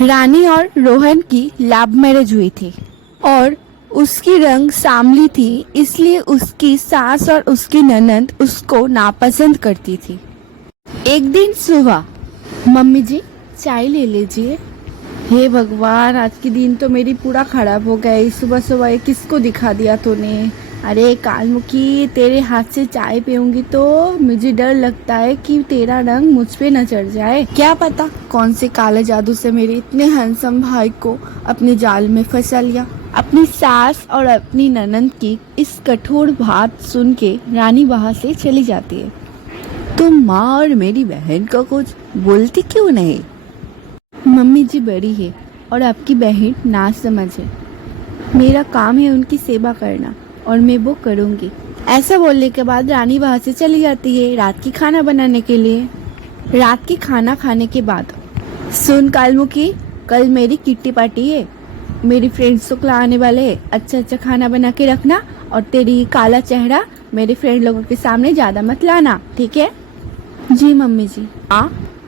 रानी और रोहन की love marriage हुई थी और उसकी रंग सांवली थी, इसलिए उसकी सास और उसकी ननद उसको नापसंद करती थी। एक दिन सुबह, मम्मी जी चाय ले लीजिए। हे भगवान, आज के दिन तो मेरी पूरा खराब हो गई। सुबह सुबह ये किसको दिखा दिया तूने? अरे कालमुखी, तेरे हाथ से चाय पीऊंगी तो मुझे डर लगता है कि तेरा रंग मुझ पे न चढ़ जाए। क्या पता कौन से काले जादू से मेरे इतने हैंडसम भाई को अपने जाल में फंसा लिया। अपनी सास और अपनी ननद की इस कठोर बात सुन के रानी वहाँ से चली जाती है। तुम माँ और मेरी बहन को कुछ बोलती क्यों नहीं? मम्मी जी बड़ी है और आपकी बहन ना समझ है। मेरा काम है उनकी सेवा करना और मैं वो करूंगी। ऐसा बोलने के बाद रानी वहाँ से चली जाती है रात की खाना बनाने के लिए। रात की खाना खाने के बाद, सुन कालमुखी, कल मेरी किट्टी पार्टी है। मेरी फ्रेंड्स तो आने वाले हैं। अच्छा अच्छा खाना बना के रखना और तेरी काला चेहरा मेरे फ्रेंड लोगों के सामने ज्यादा मत लाना, ठीक है? जी मम्मी जी।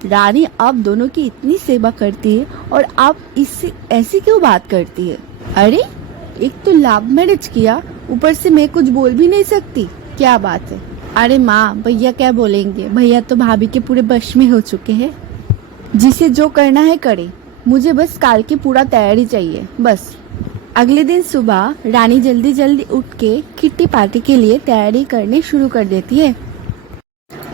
रानी आप दोनों की इतनी सेवा करती है और आप इससे ऐसी क्यों बात करती है? अरे एक तो लव मैरिज किया, ऊपर से मैं कुछ बोल भी नहीं सकती। क्या बात है? अरे माँ, भैया क्या बोलेंगे? भैया तो भाभी के पूरे बश में हो चुके हैं। जिसे जो करना है करे, मुझे बस काल की पूरा तैयारी चाहिए बस। अगले दिन सुबह रानी जल्दी जल्दी उठ के किट्टी पार्टी के लिए तैयारी करने शुरू कर देती है।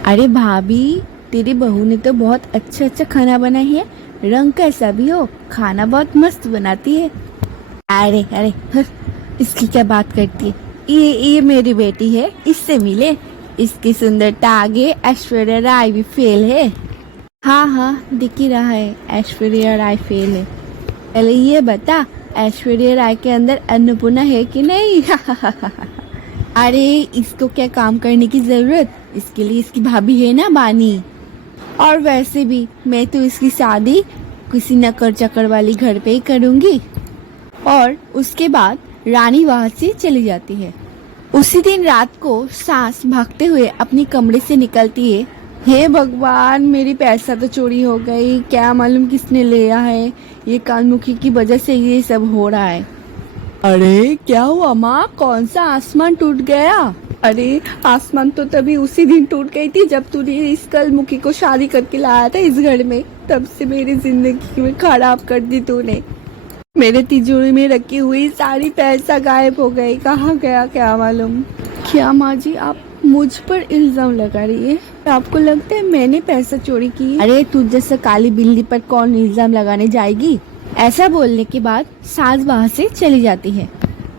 अरे भाभी, तेरी बहू ने तो बहुत अच्छा अच्छा खाना बनाई है। रंग कैसा भी हो, खाना बहुत मस्त बनाती है। अरे अरे इसकी क्या बात करती है? ये मेरी बेटी है, इससे मिले। इसकी सुंदरता आगे ऐश्वर्या राय भी फेल है। हाँ दिख ही रहा है, ऐश्वर्या राय फेल है। पहले ये बता, ऐश्वर्या राय के अंदर अन्नपूर्णा है कि नहीं? अरे इसको क्या काम करने की जरूरत, इसके लिए इसकी भाभी है ना, बानी। और वैसे भी मैं तो इसकी शादी किसी नकर चकर वाली घर पे ही करूंगी। और उसके बाद रानी वहाँ से चली जाती है। उसी दिन रात को सास भागते हुए अपनी कमरे से निकलती है। हे भगवान, मेरी पैसा तो चोरी हो गई। क्या मालूम किसने लिया है? ये कालमुखी की वजह से ये सब हो रहा है। अरे क्या हुआ माँ? कौन सा आसमान टूट गया? अरे आसमान तो तभी उसी दिन टूट गई थी जब तूने इस कालमुखी को शादी करके लाया था इस घर में। तब से मेरी जिंदगी में खराब कर दी तूने। मेरे तिजोरी में रखी हुई सारी पैसा गायब हो गई, कहाँ गया क्या मालूम। क्या माँ जी, आप मुझ पर इल्जाम लगा रही है? आपको लगता है मैंने पैसा चोरी की? अरे तू जैसा काली बिल्ली पर कौन इल्जाम लगाने जाएगी? ऐसा बोलने के बाद सास वहाँ से चली जाती है।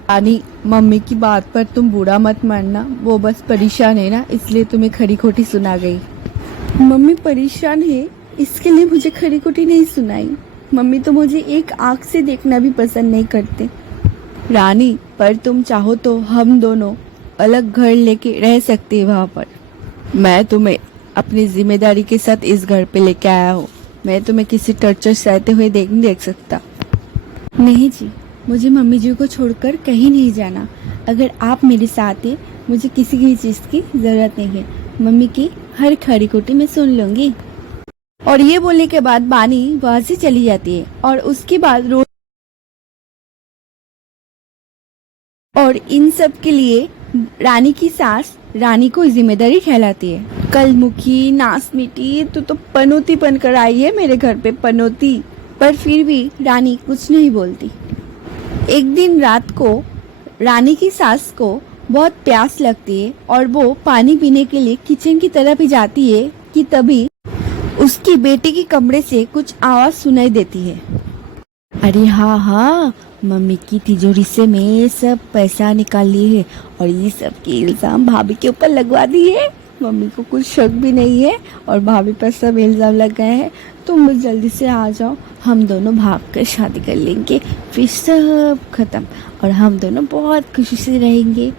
रानी, मम्मी की बात पर तुम बुरा मत मानना, वो बस परेशान है ना, इसलिए तुम्हें खरी खोटी सुना गई। मम्मी परेशान है इसके लिए मुझे खरी खोटी नहीं सुनाई। मम्मी तो मुझे एक आंख से देखना भी पसंद नहीं करते। रानी, पर तुम चाहो तो हम दोनों अलग घर लेके रह सकते हैं वहाँ पर। मैं तुम्हें अपनी जिम्मेदारी के साथ इस घर पे लेके आया हूँ। मैं तुम्हें किसी टर्चर सहते हुए नहीं देख सकता। नहीं जी, मुझे मम्मी जी को छोड़कर कहीं नहीं जाना। अगर आप मेरे साथ हैं, मुझे किसी की चीज की जरूरत नहीं है। मम्मी की हर खरी खोटी मैं सुन लूंगी। और ये बोलने के बाद बानी वहाँ से चली जाती है। और उसके बाद और इन सब के लिए रानी की सास रानी को जिम्मेदारी ठहराती है। कलमुखी, नास मिटी, तू तो पनौती बनकर आई है मेरे घर पे, पनौती। पर फिर भी रानी कुछ नहीं बोलती। एक दिन रात को रानी की सास को बहुत प्यास लगती है और वो पानी पीने के लिए किचन की तरफ ही जाती है कि तभी उसकी बेटी के कमरे से कुछ आवाज सुनाई देती है। अरे हाँ, मम्मी की तिजोरी से मैं सब पैसा निकाल लिए है और ये सब के इल्जाम भाभी के ऊपर लगवा दिए। मम्मी को कुछ शक भी नहीं है और भाभी पर सब इल्जाम लग गए हैं। तुम बस जल्दी से आ जाओ, हम दोनों भागकर शादी कर लेंगे, फिर सब खत्म और हम दोनों बहुत खुशी से रहेंगे।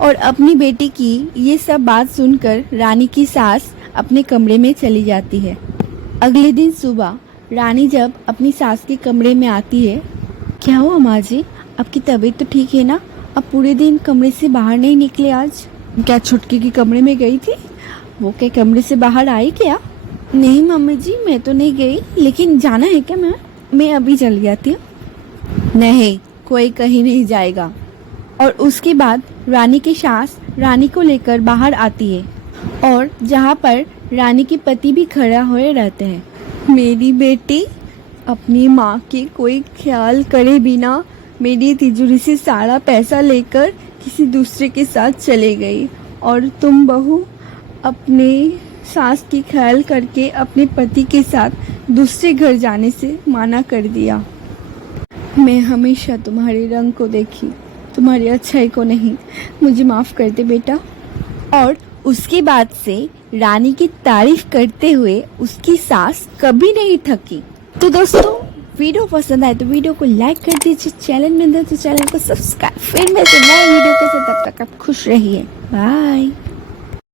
और अपनी बेटी की ये सब बात सुनकर रानी की सास अपने कमरे में चली जाती है। अगले दिन सुबह रानी जब अपनी सास के कमरे में आती है। क्या हुआ माँ जी, आपकी तबीयत तो ठीक है ना? आप पूरे दिन कमरे से बाहर नहीं निकले आज? क्या छुटकी के कमरे में गई थी? वो क्या कमरे से बाहर आई क्या? नहीं मम्मी जी, मैं तो नहीं गई, लेकिन जाना है क्या मैं? मैं अभी चली जाती हूँ। नहीं, कोई कहीं नहीं जाएगा। और उसके बाद रानी की सास रानी को लेकर बाहर आती है और जहाँ पर रानी के पति भी खड़ा हुए रहते हैं। मेरी बेटी अपनी माँ की कोई ख्याल करे बिना मेरी तिजोरी से सारा पैसा लेकर किसी दूसरे के साथ चले गई, और तुम बहू अपने सास की ख्याल करके अपने पति के साथ दूसरे घर जाने से मना कर दिया। मैं हमेशा तुम्हारे रंग को देखी, तुम्हारी अच्छाई को नहीं। मुझे माफ कर दे बेटा। और उसके बाद से रानी की तारीफ करते हुए उसकी सास कभी नहीं थकी। तो दोस्तों, वीडियो पसंद आए तो वीडियो को लाइक कर दीजिए, चैनल में तो चैनल को सब्सक्राइब। फिर मैं नए वीडियो के साथ, तब तक आप खुश रहिए। बाय।